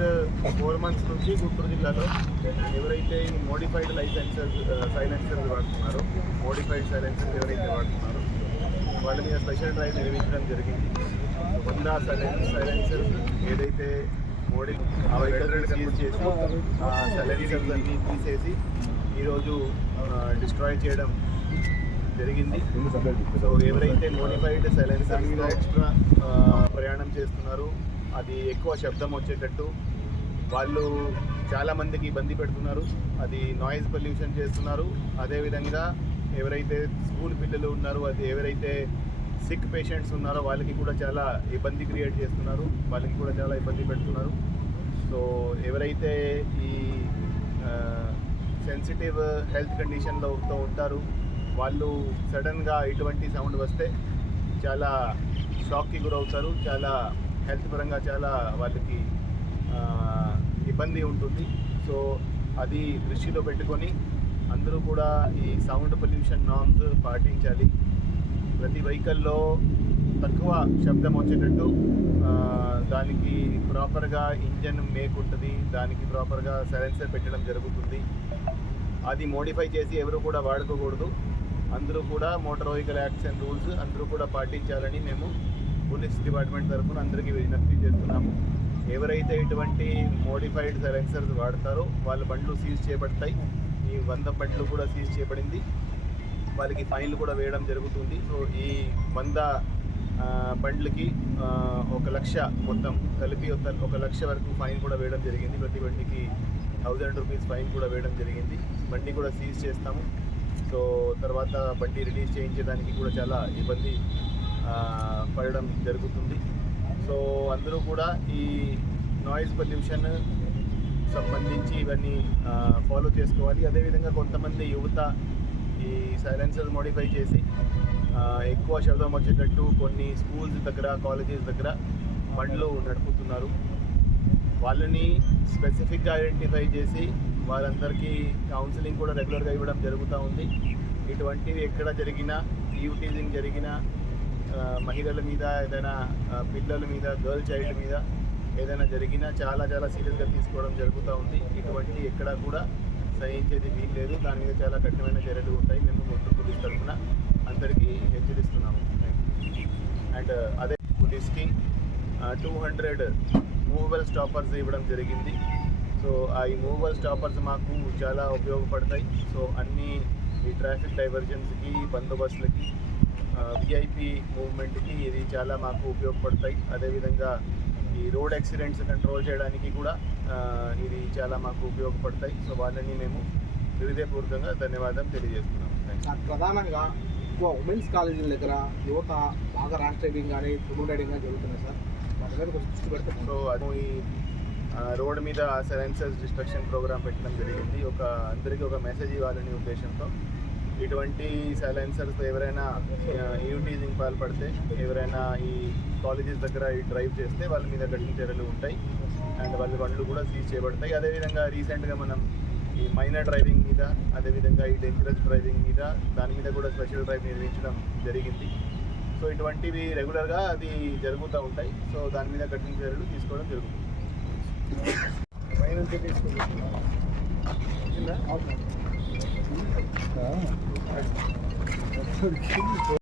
Last 4 months నుంచి గుంటూరు జిల్లాలో ఎవరైతే ఈ మోడిఫైడ్ సైలెన్సర్స్ వాడుతున్నారో, మోడిఫైడ్ సైలెన్సర్స్ ఎవరైతే వాడుతున్నారో వాళ్ళ మీద స్పెషల్ డ్రైవ్ నిర్వహించడం జరిగింది. 100 సైలెన్సర్స్ ఏదైతే మోడీ ఆ వెహికల్ సీజ్ చేసి ఆ సైలెన్సర్స్ అన్నీ తీసేసి ఈరోజు డిస్ట్రాయ్ చేయడం జరిగింది. సో ఎవరైతే మోడిఫైడ్ సైలెన్సర్స్లో ఎక్స్ట్రా ప్రయాణం చేస్తున్నారో అది ఎక్కువ శబ్దం వచ్చేటట్టు వాళ్ళు చాలామందికి ఇబ్బంది పెడుతున్నారు, అది నాయిస్ పొల్యూషన్ చేస్తున్నారు. అదేవిధంగా ఎవరైతే స్కూల్ పిల్లలు ఉన్నారో, అది ఎవరైతే సిక్ పేషెంట్స్ ఉన్నారో వాళ్ళకి కూడా చాలా ఇబ్బంది క్రియేట్ చేస్తున్నారు, వాళ్ళకి కూడా చాలా ఇబ్బంది పెడుతున్నారు. సో ఎవరైతే ఈ సెన్సిటివ్ హెల్త్ కండిషన్లో ఉంటారు వాళ్ళు సడన్గా ఇటువంటి సౌండ్ వస్తే చాలా షాక్కి గురవుతారు, చాలా హెల్త్ పరంగా చాలా వాళ్ళకి ఇబ్బంది ఉంటుంది. సో అది దృష్టిలో పెట్టుకొని అందరూ కూడా ఈ సౌండ్ పొల్యూషన్ నార్మ్స్ పాటించాలి. ప్రతి వెహికల్లో తక్కువ శబ్దం వచ్చేటట్టు దానికి ప్రాపర్గా ఇంజన్ మేక్ ఉంటుంది, దానికి ప్రాపర్గా సైలెన్సర్ పెట్టడం జరుగుతుంది. అది మోడిఫై చేసి ఎవరు కూడా వాడుకోకూడదు. అందరూ కూడా motor vehicle acts and rules అందరూ కూడా పాటించాలని మేము పోలీస్ డిపార్ట్మెంట్ తరఫున అందరికీ విజ్ఞప్తి చేస్తున్నాము. ఎవరైతే ఇటువంటి మోడిఫైడ్ సైలెన్సర్స్ వాడతారో వాళ్ళ బండ్లు సీజ్ చేయబడతాయి. ఈ 100 బండ్లు కూడా సీజ్ చేయబడింది, వాళ్ళకి ఫైన్లు కూడా వేయడం జరుగుతుంది. సో ఈ 100 బండ్లకి 1 లక్ష మొత్తం కలిపి 1 లక్ష వరకు ఫైన్ కూడా వేయడం జరిగింది. ప్రతి బండికి 1000 రూపీస్ ఫైన్ కూడా వేయడం జరిగింది. బండి కూడా సీజ్ చేస్తాము. సో తర్వాత బండి రిలీజ్ చేయించేదానికి కూడా చాలా ఇబ్బంది పడడం జరుగుతుంది. సో అందరూ కూడా ఈ నాయిస్ పొల్యూషన్ సంబంధించి ఇవన్నీ ఫాలో చేసుకోవాలి. అదేవిధంగా కొంతమంది యువత ఈ సైలెన్సర్ మోడిఫై చేసి ఎక్కువ శబ్దం వచ్చేటట్టు కొన్ని స్కూల్స్ దగ్గర, కాలేజెస్ దగ్గర బండ్లు నడుపుతున్నారు. వాళ్ళని స్పెసిఫిక్గా ఐడెంటిఫై చేసి వాళ్ళందరికీ కౌన్సిలింగ్ కూడా రెగ్యులర్గా ఇవ్వడం జరుగుతూ ఉంది. ఇటువంటివి ఎక్కడ జరిగినా, టీజింగ్ జరిగినా, మహిళల మీద ఏదైనా పిల్లల మీద, గర్ల్ చైల్డ్ మీద ఏదైనా జరిగినా చాలా సీరియస్గా తీసుకోవడం జరుగుతూ ఉంది. ఇటువంటి ఎక్కడ కూడా సహించేది వీలు లేదు. దాని మీద చాలా కఠినమైన చర్యలు ఉంటాయి. మేము గుంటూరు పోలీస్ తరఫున అందరికీ హెచ్చరిస్తున్నాము. అండ్ అదే పోలీస్కి 200 మూవబుల్ స్టాపర్స్ ఇవ్వడం జరిగింది. సో ఈ మూవబుల్ స్టాపర్స్ మాకు చాలా ఉపయోగపడతాయి. సో అన్ని ఈ ట్రాఫిక్ డైవర్జన్స్కి, బందోబస్తులకి, విఐపి మూవ్మెంట్కి ఇది చాలా మాకు ఉపయోగపడతాయి. అదేవిధంగా ఈ రోడ్ యాక్సిడెంట్స్ కంట్రోల్ చేయడానికి కూడా ఇది చాలా మాకు ఉపయోగపడతాయి. సో వాళ్ళని మేము హృదయపూర్వకంగా ధన్యవాదం తెలియజేస్తున్నాం. ప్రధానంగా ఎక్కువ ఉమెన్స్ కాలేజీల దగ్గర యువత బాగా ర్యాష్ డ్రైవింగ్ కానీ ప్రమోట్ రైడింగ్ కానీ జరుగుతున్నాయి సార్. వాటి మీద కొంచెం దృష్టి పెడతాం. సో అది ఈ రోడ్ మీద సైలెన్సర్స్ డిస్ట్రక్షన్ ప్రోగ్రామ్ పెట్టడం జరిగింది. అందరికీ ఒక మెసేజ్ ఇవ్వాలనే ఉద్దేశంతో ఇటువంటి సైలెన్సర్స్ ఎవరైనా టీజింగ్ పాల్పడితే, ఎవరైనా ఈ కాలేజెస్ దగ్గర ఈ డ్రైవ్ చేస్తే వాళ్ళ మీద కఠిన చర్యలు ఉంటాయి అండ్ వాళ్ళ బండ్లు కూడా సీజ్ చేయబడతాయి. అదేవిధంగా రీసెంట్గా మనం ఈ మైనర్ డ్రైవింగ్ మీద, అదేవిధంగా ఈ డేంజరస్ డ్రైవింగ్ మీద, దాని మీద కూడా స్పెషల్ డ్రైవ్ నిర్వహించడం జరిగింది. సో ఇటువంటివి రెగ్యులర్గా అది జరుగుతూ ఉంటాయి. సో దాని మీద కఠిన చర్యలు తీసుకోవడం జరుగుతుంది.